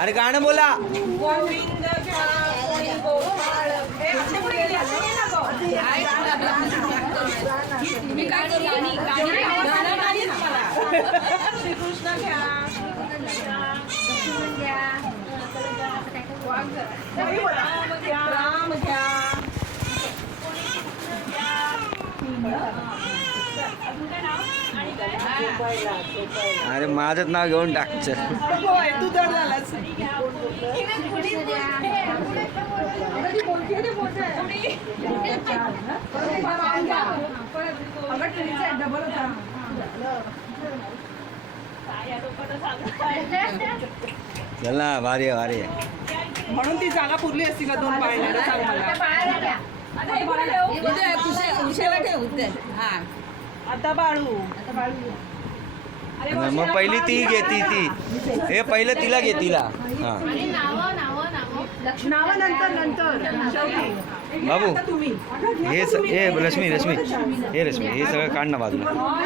अरे गाणं बोला. गोविंद घ्या कोणी गोपाळ हे असे पुढे गेले असे नाही ना गं. तुम्ही काय करू गाणी गाणं नाही ना मला. श्रीकृष्ण घ्या राम घ्या अरे माझंच नाव घेऊन टाक चल. होय तू जड झालास चल ना, भारी आहे भारी आहे. म्हणून ती जागा पुरली असती का 2 पाळण्याला सांग मला. उशाला ठेव हा आता बाळू मग पहिली ती घे ती हे पहिलं तिला घे तिला. हां नाव नंतर शेवटी बाबू आता तुम्ही हे रश्मी हे रश्मी हे सगळं काढ ना बाजूला.